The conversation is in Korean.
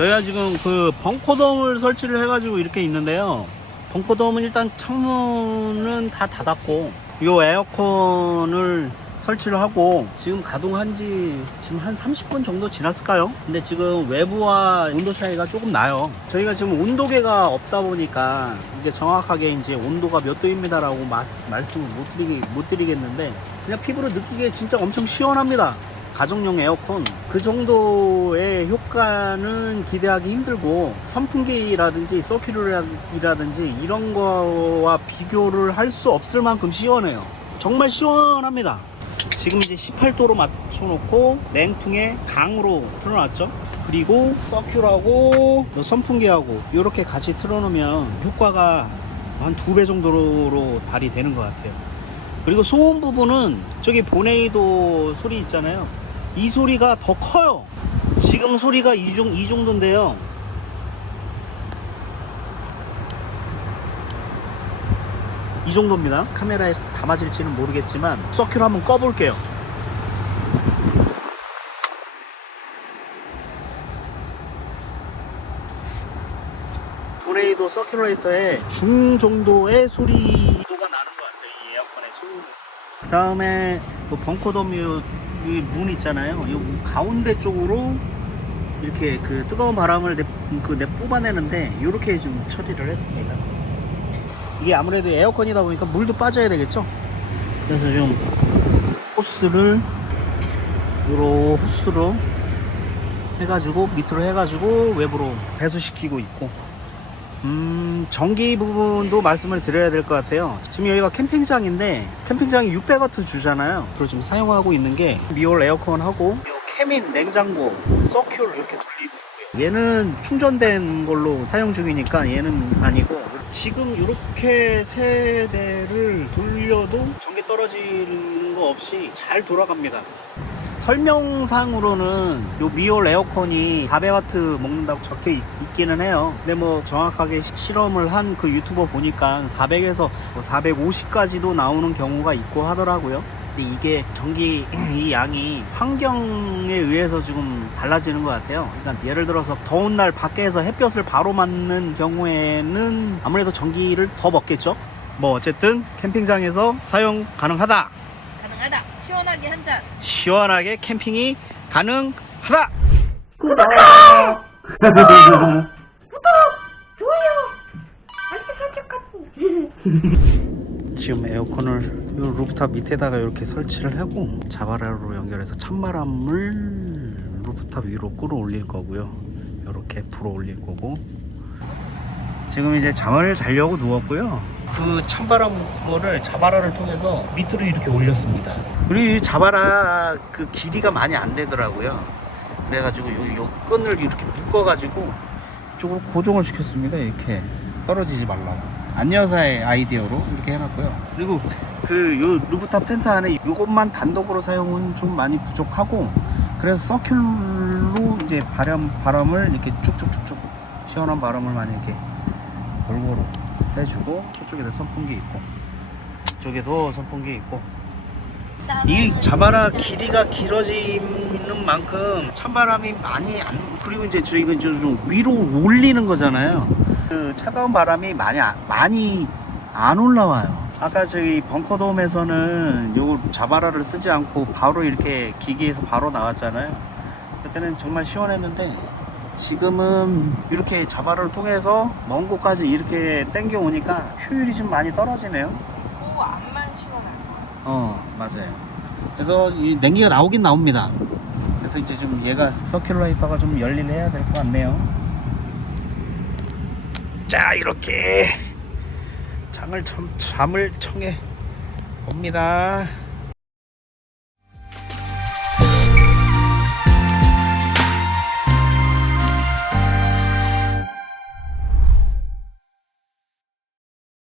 저희가 지금 그 벙커돔을 설치를 해가지고 이렇게 있는데요. 벙커돔은 일단 창문은 다 닫았고, 이 에어컨을 설치를 하고, 지금 가동한 지 지금 한 30분 정도 지났을까요? 근데 지금 외부와 온도 차이가 조금 나요. 저희가 지금 온도계가 없다 보니까, 이제 정확하게 이제 온도가 몇 도입니다라고 마- 말씀을 못, 드리겠는데, 그냥 피부로 느끼기에 진짜 엄청 시원합니다. 가정용 에어컨. 그 정도의 효과는 기대하기 힘들고 선풍기라든지 서큐르라든지 이런 거와 비교를 할 수 없을 만큼 시원해요. 정말 시원합니다. 지금 이제 18도로 맞춰놓고 냉풍에 강으로 틀어놨죠? 그리고 서큐하고 선풍기하고 이렇게 같이 틀어놓으면 효과가 한 두 배 정도로 발휘되는 것 같아요. 그리고 소음 부분은 저기 보네이도 소리 있잖아요. 이 소리가 더 커요. 지금 소리가 이, 정, 이 정도인데요. 이 정도입니다. 카메라에 담아질지는 모르겠지만 서큐를 한번 꺼볼게요. 보네이도 서큘레이터에 중 정도의 소리도가 나는 것 같아요. 이 에어컨의 소음. 그 다음에 그 벙커돔 이 문 있잖아요. 이 가운데 쪽으로 이렇게 그 뜨거운 바람을 내, 그 내 뽑아내는데 이렇게 좀 처리를 했습니다. 이게 아무래도 에어컨이다 보니까 물도 빠져야 되겠죠. 그래서 좀 호스를 요로 호스로 해가지고 밑으로 해가지고 외부로 배수시키고 있고 음, 전기 부분도 말씀을 드려야 될 것 같아요. 지금 여기가 캠핑장인데 캠핑장이 600W 주잖아요. 그리고 지금 사용하고 있는 게 미올 에어컨하고 요 케민 냉장고 서큐 이렇게 돌리고 있고요. 얘는 충전된 걸로 사용 중이니까 얘는 아니고 지금 이렇게 세 대를 돌려도 전기 떨어지는 거 없이 잘 돌아갑니다. 설명상으로는 요 미올 에어컨이 400W 먹는다고 적혀 있, 있기는 해요. 근데 뭐 정확하게 시- 실험을 한 그 유튜버 보니까 400에서 450까지도 나오는 경우가 있고 하더라고요. 근데 이게 전기 이 양이 환경에 의해서 지금 달라지는 것 같아요. 그러니까 예를 들어서 더운 날 밖에서 햇볕을 바로 맞는 경우에는 아무래도 전기를 더 먹겠죠. 뭐 어쨌든 캠핑장에서 사용. 가능하다. 시원하게 한 잔. 시원하게 캠핑이 가능하다. 지금 에어컨을 이 루프탑 밑에다가 이렇게 설치를 하고 자바라로 연결해서 찬바람을 루프탑 위로 끌어올릴 거고요. 이렇게 불어 올릴 거고 지금 이제 잠을 자려고 누웠고요. 그 찬바람 그거를 자바라를 통해서 밑으로 이렇게 올렸습니다. 그리고 이 자바라 그 길이가 많이 안 되더라고요. 그래가지고 요, 요 끈을 이렇게 묶어가지고 이쪽으로 고정을 시켰습니다. 이렇게 떨어지지 말라고. 안여사의 아이디어로 이렇게 해놨고요. 그리고 그 요 루프탑 텐트 안에 요것만 단독으로 사용은 좀 많이 부족하고 그래서 서큘로 이제 바람 바람을 이렇게 쭉쭉쭉쭉 시원한 바람을 많이 이렇게 골고루 해주고 저쪽에도 선풍기 있고 이쪽에도 선풍기 있고 이 자바라 길이가 길어지는 만큼 찬바람이 많이 안 그리고 이제 저희가 이제 좀 위로 올리는 거잖아요. 그 차가운 바람이 많이 아- 많이 안 올라와요. 아까 저희 벙커돔에서는 요 자바라를 쓰지 않고 바로 이렇게 기기에서 바로 나왔잖아요. 그때는 정말 시원했는데 지금은 이렇게 자바라를 통해서 먼 곳까지 이렇게 땡겨 오니까 효율이 좀 많이 떨어지네요. 오, 앞만 시원하고. 어 맞아요 그래서 이 냉기가 나오긴 나옵니다 그래서 이제 좀 얘가 서큘레이터가 좀 열일 해야 될 것 같네요 자 이렇게 장을 참, 잠을 청해 봅니다